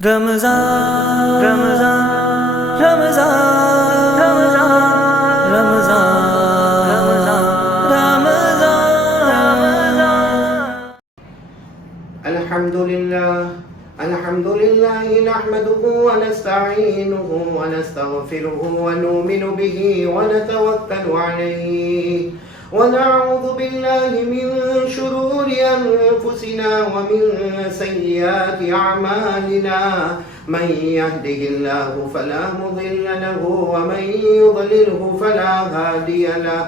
رمضان رمضان رمضان رمضان رمضان رمضان الحمد لله نحمده ونستعينه ونستغفره ونؤمن به ونتوكل عليه ونعوذ بالله من شرور أنفسنا ومن سيئات أعمالنا من يهده الله فلا مضل له ومن يضلله فلا هادي له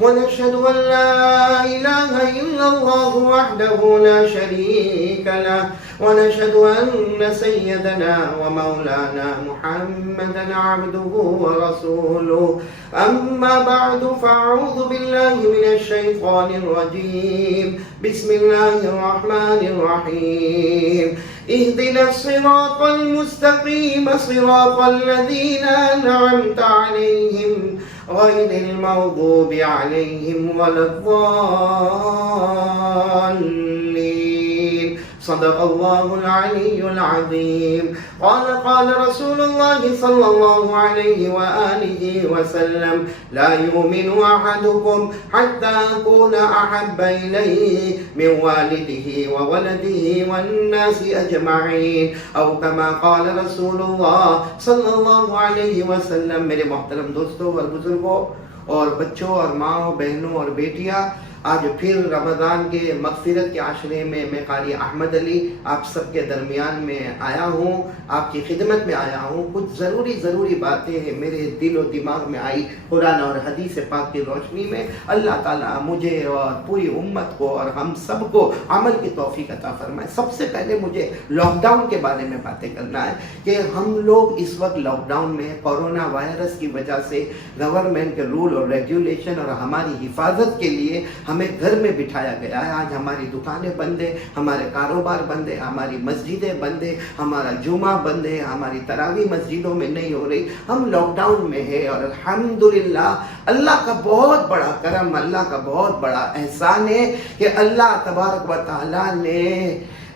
ونشهد أن لا إله إلا الله وحده لا شريك له ونشهد أن سيدنا ومولانا محمدا عبده ورسوله أما بعد فأعوذ بالله من الشيطان الرجيم بسم الله الرحمن الرحيم اهدنا الصراط المستقيم صراط الذين أنعمت عليهم غير المغضوب عليهم ولا الضالين صدق الله العلي العظيم قال رسول الله صلى الله عليه وآله وسلم لا يؤمن أحدكم حتى أكون أحب إليه من والده وولده والناس أجمعين أو كما قال رسول الله صلى الله عليه وسلم. میرے محترم دوستوں اور بزرگوں اور بچوں اور ماں بہنوں اور بیٹیاں، آج پھر رمضان کے مغفرت کے عاشرے میں میں قاری احمد علی آپ سب کے درمیان میں آیا ہوں، آپ کی خدمت میں آیا ہوں. کچھ ضروری باتیں میرے دل و دماغ میں آئی قرآن اور حدیث پاک کی روشنی میں. اللہ تعالیٰ مجھے اور پوری امت کو اور ہم سب کو عمل کی توفیق عطا فرمائے. سب سے پہلے مجھے لاک ڈاؤن کے بارے میں باتیں کرنا ہے کہ ہم لوگ اس وقت لاک ڈاؤن میں کورونا وائرس کی وجہ سے گورنمنٹ کے رول اور ریگولیشن اور ہماری حفاظت کے لیے ہمیں گھر میں بٹھایا گیا ہے. آج ہماری دکانیں بند ہیں، ہمارے کاروبار بند ہیں، ہماری مسجدیں بند ہیں، ہمارا جمعہ بند ہے، ہماری تراویح مسجدوں میں نہیں ہو رہی. ہم لاک ڈاؤن میں ہیں اور الحمدللہ اللہ کا بہت بڑا کرم، اللہ کا بہت بڑا احسان ہے کہ اللہ تبارک و تعالیٰ نے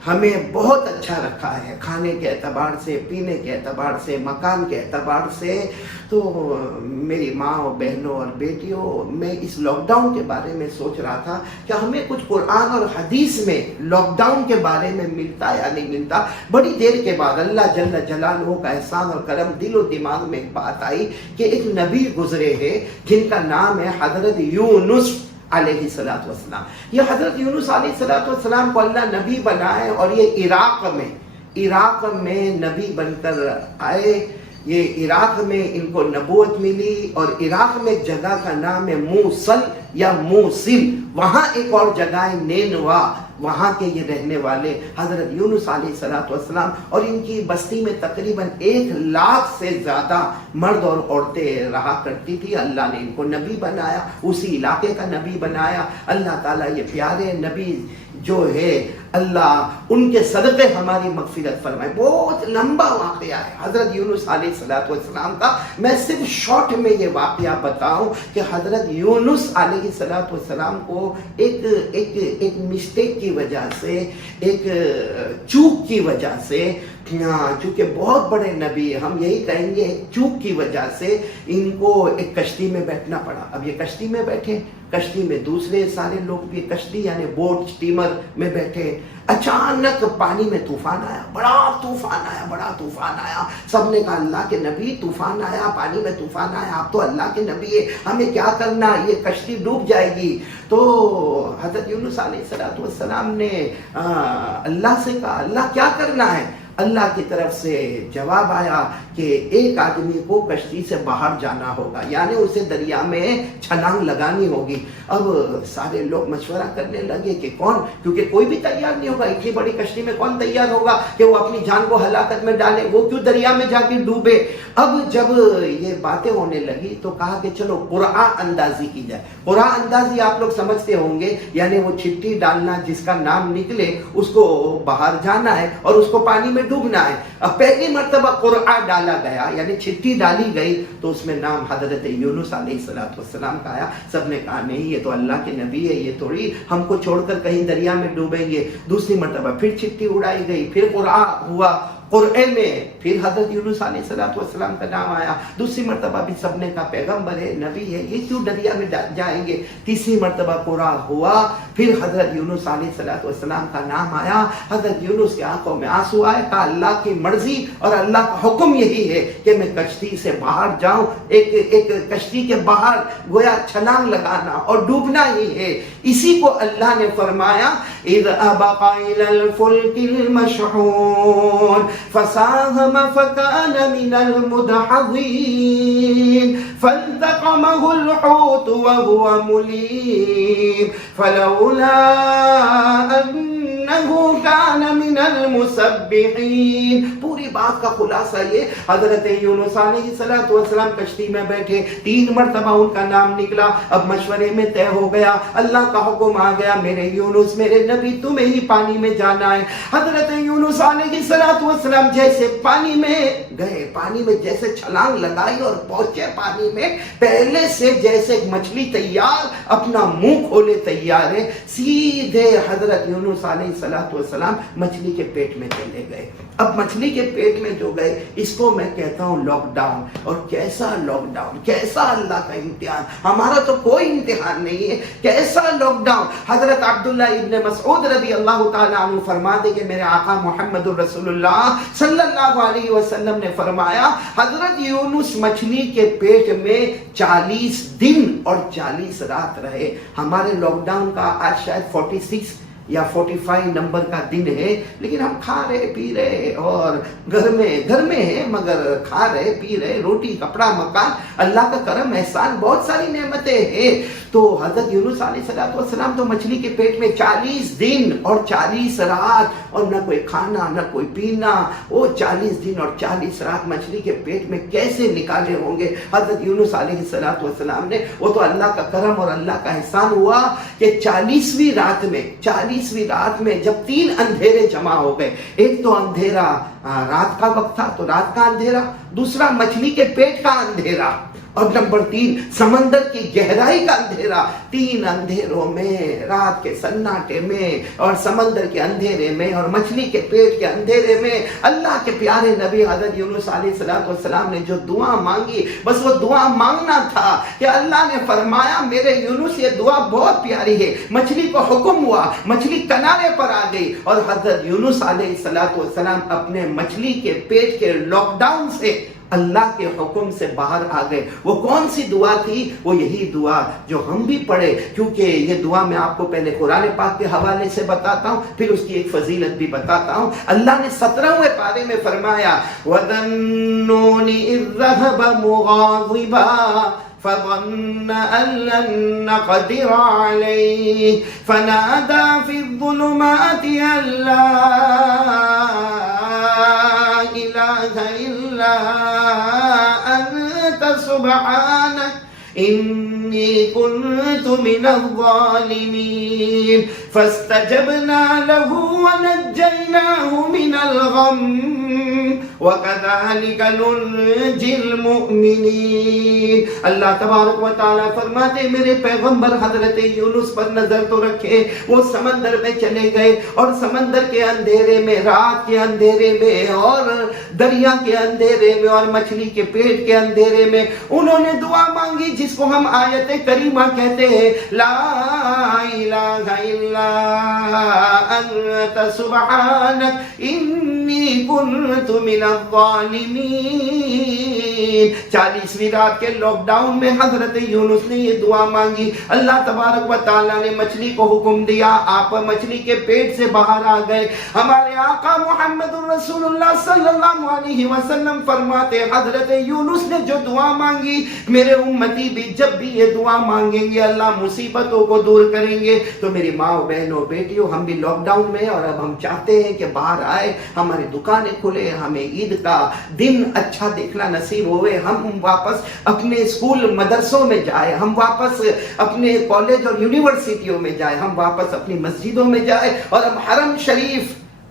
ہمیں بہت اچھا رکھا ہے، کھانے کے اعتبار سے، پینے کے اعتبار سے، مکان کے اعتبار سے. تو میری ماں اور بہنوں اور بیٹیوں، میں اس لاک ڈاؤن کے بارے میں سوچ رہا تھا کہ ہمیں کچھ قرآن اور حدیث میں لاک ڈاؤن کے بارے میں ملتا یا نہیں ملتا. بڑی دیر کے بعد اللہ جل جلالہ کا احسان اور کرم دل و دماغ میں ایک بات آئی کہ ایک نبی گزرے ہیں جن کا نام ہے حضرت یونس علیہ السلام. یہ حضرت یونس علیہ السلام کو اللہ نبی بنائے اور یہ عراق میں نبی بن کر آئے. یہ عراق میں ان کو نبوت ملی اور عراق میں ایک جگہ کا نام ہے موصل یا موصل. وہاں ایک اور جگہ ہے نینوا، وہاں کے یہ رہنے والے حضرت یونس علیہ السلام اور ان کی بستی میں تقریباً 1,00,000 سے زیادہ مرد اور عورتیں رہا کرتی تھی. اللہ نے ان کو نبی بنایا، اسی علاقے کا نبی بنایا. اللہ تعالیٰ یہ پیارے نبی جو ہے اللہ ان کے صدقے ہماری مغفرت فرمائے. بہت لمبا واقعہ ہے حضرت یونس علیہ السلام کا. میں صرف شارٹ میں یہ واقعہ بتاؤں کہ حضرت یونس علیہ السلام کو ایک مسٹیک کی وجہ سے، ایک چوک کی وجہ سے، چونکہ بہت بڑے نبی، ہم یہی کہیں گے ایک چوک کی وجہ سے ان کو ایک کشتی میں بیٹھنا پڑا. اب یہ کشتی میں بیٹھے، کشتی میں دوسرے سارے لوگ بھی کشتی یعنی بوٹ اسٹیمر میں بیٹھے. اچانک پانی میں طوفان آیا، بڑا طوفان آیا. سب نے کہا اللہ کے نبی طوفان آیا، پانی میں طوفان آیا، آپ تو اللہ کے نبی ہے، ہمیں کیا کرنا، یہ کشتی ڈوب جائے گی. تو حضرت یونس علیہ السلام نے اللہ سے کہا اللہ کیا کرنا ہے. اللہ کی طرف سے جواب آیا کہ ایک آدمی کو کشتی سے باہر جانا ہوگا، یعنی اسے دریا میں چھلانگ لگانی ہوگی. اب سارے لوگ مشورہ کرنے لگے کہ کون، کیونکہ کوئی بھی تیار نہیں ہوگا، اتنی بڑی کشتی میں کون تیار ہوگا کہ وہ اپنی جان کو ہلاکت میں ڈالے، وہ کیوں دریا میں جا کے ڈوبے. اب جب یہ باتیں ہونے لگی تو کہا کہ چلو قرعہ اندازی کی جائے. قرعہ اندازی آپ لوگ سمجھتے ہوں گے، یعنی وہ چٹھی ڈالنا، جس کا نام نکلے اس کو باہر جانا ہے اور اس کو پانی میں ڈوبنا ہے. اب پہلی مرتبہ قرعہ ڈالا گیا یعنی چٹھی ڈالی گئی تو اس میں نام حضرت یونس علیہ السلام کا آیا. سب نے کہا نہیں یہ تو اللہ کے نبی ہے, یہ تھوڑی ہم کو چھوڑ کر کہیں دریا میں ڈوبیں گے. دوسری مرتبہ پھر چٹھی اڑائی گئی, پھر قرعہ ہوا, قرآن میں پھر حضرت یونس علیہ السلام کا نام آیا. دوسری مرتبہ بھی سب نے کہا پیغمبر ہے, نبی ہے, یہ کیوں دریا میں جائیں گے. تیسری مرتبہ قرآ ہوا, پھر حضرت یونس علیہ السلام کا نام آیا. حضرت یونس کی آنکھوں میں آنسو آئے. کہا اللہ کی مرضی اور اللہ کا حکم یہی ہے کہ میں کشتی سے باہر جاؤں. ایک کشتی کے باہر گویا چھلانگ لگانا اور ڈوبنا ہی ہے. اسی کو اللہ نے فرمایا اذ ابق الى الفلك المشحون فساهم فكان من المدحضين فالتقمه الحوت وهو مليم فلولا انه كان من المسبحين. پوری بات کا خلاصہ یہ, حضرت یونس علیہ السلام کشتی میں بیٹھے, 3 مرتبہ ان کا نام نکلا. اب مشورے میں طے ہو گیا, اللہ کا حکم آ گیا, میرے یونس میرے نبی تمہیں ہی پانی میں جانا ہے. حضرت یونس علیہ السلام جیسے پانی میں گئے, پانی میں جیسے چھلانگ لگائی اور پہنچے پانی میں, پہلے سے جیسے مچھلی تیار اپنا منہ کھولے تیار ہے, سیدھے حضرت یونس علیہ السلام مچھلی کے پیٹ میں چلے گئے. اب مچھلی کے پیٹ میں جو گئے, اس کو میں کہتا ہوں لاک ڈاؤن. اور کیسا لاک ڈاؤن, کیسا اللہ کا امتحان. ہمارا تو کوئی امتحان نہیں ہے, کیسا لاک ڈاؤن. حضرت عبداللہ ابن مسعود رضی اللہ تعالیٰ عنہ فرماتے کہ میرے آقا محمد الرسول اللہ صلی اللہ علیہ وسلم نے فرمایا حضرت یونس مچھلی کے پیٹ میں 40 دن اور 40 رات رہے. ہمارے لاک ڈاؤن کا آج شاید 46 یا 45 نمبر کا دن ہے, لیکن ہم کھا رہے پی رہے اور گھر میں ہیں, مگر کھا رہے پی رہے, روٹی کپڑا مکان, اللہ کا کرم احسان, بہت ساری نعمتیں ہیں. تو حضرت یونس علیہ السلام تو مچھلی کے پیٹ میں 40 دن اور 40 رات, اور نہ کوئی کھانا نہ کوئی پینا. وہ 40 دن اور 40 رات مچھلی کے پیٹ میں کیسے نکالے ہوں گے حضرت یونس علیہ السلام نے. وہ تو اللہ کا کرم اور اللہ کا احسان ہوا کہ 40ویں رات میں جب 3 اندھیرے جمع ہو گئے, ایک تو اندھیرا رات کا وقت تھا تو رات کا اندھیرا, دوسرا مچھلی کے پیٹ کا اندھیرا, اور نمبر 3 سمندر کی گہرائی کا اندھیرا. 3 اندھیروں میں, رات کے سناٹے میں اور سمندر کے اندھیرے میں اور مچھلی کے پیٹ کے اندھیرے میں اللہ کے پیارے نبی حضرت یونس علیہ السلام نے جو دعا مانگی, بس وہ دعا مانگنا تھا کہ اللہ نے فرمایا میرے یونس یہ دعا بہت پیاری ہے. مچھلی کو حکم ہوا, مچھلی کنارے پر آ گئی, اور حضرت یونس علیہ السلام اپنے مچھلی کے پیٹ کے لاک ڈاؤن سے اللہ کے حکم سے باہر آ گئے. وہ کون سی دعا تھی؟ وہ یہی دعا جو ہم بھی پڑھے, کیونکہ یہ دعا میں آپ کو پہلے قرآن پاک کے حوالے سے بتاتا ہوں, پھر اس کی ایک فضیلت بھی بتاتا ہوں. اللہ نے 17ویں پارے میں فرمایا وَذَنُّونِ إِذْ ذَهَبَ مُغَاضِبًا فظن أن لن نقدر عليه فنادى في الظلمات أن لا إله إلا أنت سبحانك إني كنت من الظالمين فاستجبنا له ونجيناه من الغم وَكَذَلِكَ نُنْجِي الْمُؤْمِنِينَ. اللہ تبارک و تعالیٰ فرماتے میرے پیغمبر حضرت یونس پر نظر تو رکھے. وہ سمندر میں چلے گئے اور سمندر کے اندھیرے میں, رات کے اندھیرے میں اور دریا کے اندھیرے میں اور مچھلی کے پیٹ کے اندھیرے میں انہوں نے دعا مانگی جس کو ہم آیت کریمہ کہتے ہیں لا الہ الا انت سبحانک انی کنت من الظالمین. 40ویں رات کے لاک ڈاؤن میں حضرت یونس نے یہ دعا مانگی. اللہ تبارک و تعالیٰ نے مچھلی کو حکم دیا, آپ مچھلی کے پیٹ سے باہر آ گئے. ہمارے آقا محمد الرسول اللہ صلی اللہ علیہ وسلم فرماتے حضرت یونس نے جو دعا مانگی, میرے امتی بھی جب بھی یہ دعا مانگیں گے اللہ مصیبتوں کو دور کریں گے. تو میری ماں بہنوں بیٹیوں, ہم بھی لاک ڈاؤن میں اور اب ہم چاہتے ہیں کہ باہر آئے, ہماری دکانیں کھلے, ہمیں عید کا دن اچھا دیکھنا نصیب ہوئے, ہم واپس اپنے اسکول مدرسوں میں جائیں, ہم واپس اپنے کالج اور یونیورسٹیوں میں جائیں, ہم واپس اپنی مسجدوں میں جائیں اور ہم حرم شریف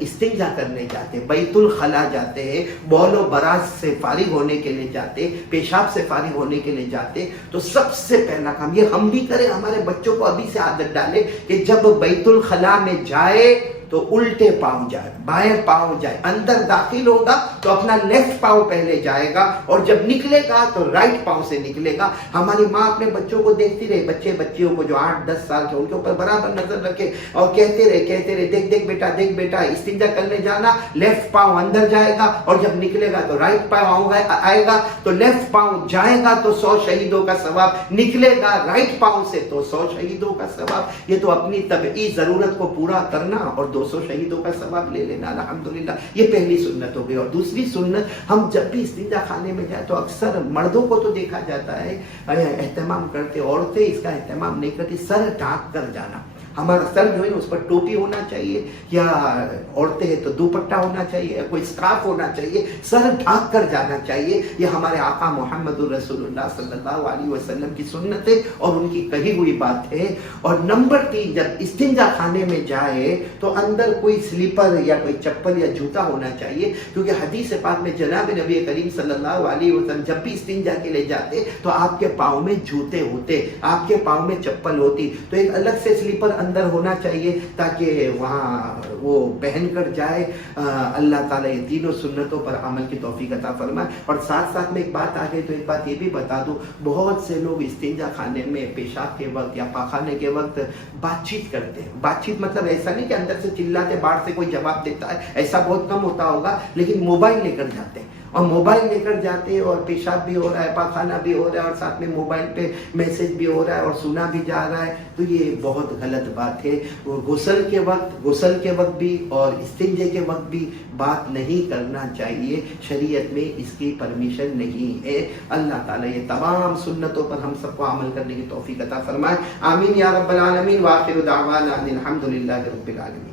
استنجا کرنے جاتے ہیں، بیت الخلا جاتے ہیں، بول و براز سے فارغ ہونے کے لیے جاتے، پیشاب سے فارغ ہونے کے لیے جاتے، تو سب سے پہلا کام یہ ہم بھی کریں، ہمارے بچوں کو ابھی سے عادت ڈالے کہ جب بیت الخلا میں جائے تو الٹے پاؤں جائے، بائیں پاؤں جائے، اندر داخل ہوگا تو اپنا لیفٹ پاؤں پہلے جائے گا، اور جب نکلے گا تو رائٹ پاؤں سے نکلے گا۔ ہماری ماں اپنے بچوں کو دیکھتی رہے، بچیوں کو جو 8-10 سال کے، ان کے اوپر برابر نظر رکھے اور کہتے رہے دیکھ بیٹا استنجا کرنے جانا، لیفٹ پاؤں اندر جائے گا، اور جب نکلے گا تو رائٹ پاؤں آئے گا، تو لیفٹ پاؤں جائے گا تو 100 شہیدوں کا ثواب، نکلے گا رائٹ پاؤں سے تو 100 شہیدوں کا ثواب۔ یہ تو اپنی طبعی ضرورت کو پورا کرنا اور 200 شہیدوں کا ثواب لے لینا، الحمدللہ۔ یہ پہلی سنت ہو گئی۔ اور دوسری سنت، ہم جب بھی استنجا خانے میں جائیں تو اکثر مردوں کو تو دیکھا جاتا ہے اہتمام کرتے، عورتیں اس کا اہتمام نہیں کرتی، سر ڈھانک کر جانا۔ ہمارا سر جو ہے اس پر ٹوپی ہونا چاہیے، یا عورتیں ہیں تو دوپٹہ ہونا چاہیے، یا کوئی اسکارف ہونا چاہیے، سر ڈھانک کر جانا چاہیے۔ یہ ہمارے آقا محمد الرسول اللہ صلی اللہ علیہ وسلم کی سنت ہے اور ان کی کہی ہوئی بات ہے۔ اور نمبر 3، جب استنجا خانے میں جائے تو اندر کوئی سلیپر یا کوئی چپل یا جوتا ہونا چاہیے، کیونکہ حدیث پاک میں جناب نبی کریم صلی اللہ علیہ وسلم جب بھی استنجا کے لیے جاتے تو آپ کے پاؤں میں جوتے ہوتے، آپ کے پاؤں میں چپل ہوتی، تو ایک الگ سے سلیپر اندر ہونا چاہیے تاکہ وہاں وہ پہن کر جائے۔ اللہ تعالیٰ یہ تینوں سنتوں پر عمل کی توفیق عطا فرمائے۔ اور ساتھ ساتھ میں ایک بات آ گئی تو ایک بات یہ بھی بتا دوں، بہت سے لوگ استنجا خانے میں پیشاب کے وقت یا پاخانے کے وقت بات چیت کرتے ہیں۔ بات چیت مطلب ایسا نہیں کہ اندر سے چلاتے، باہر سے کوئی جواب دیتا ہے، ایسا بہت کم ہوتا ہوگا، لیکن موبائل لے کر جاتے ہیں، اور موبائل لے کر جاتے ہیں اور پیشاب بھی ہو رہا ہے، پاخانہ بھی ہو رہا ہے، اور ساتھ میں موبائل پہ میسج بھی ہو رہا ہے اور سنا بھی جا رہا ہے، تو یہ بہت غلط بات ہے۔ غسل کے وقت بھی اور استنجے کے وقت بھی بات نہیں کرنا چاہیے، شریعت میں اس کی پرمیشن نہیں ہے۔ اللہ تعالیٰ یہ تمام سنتوں پر ہم سب کو عمل کرنے کی توفیق عطا فرمائے، آمین یا رب العالمین۔ وآخر دعوانا ان الحمد للہ رب العالمین۔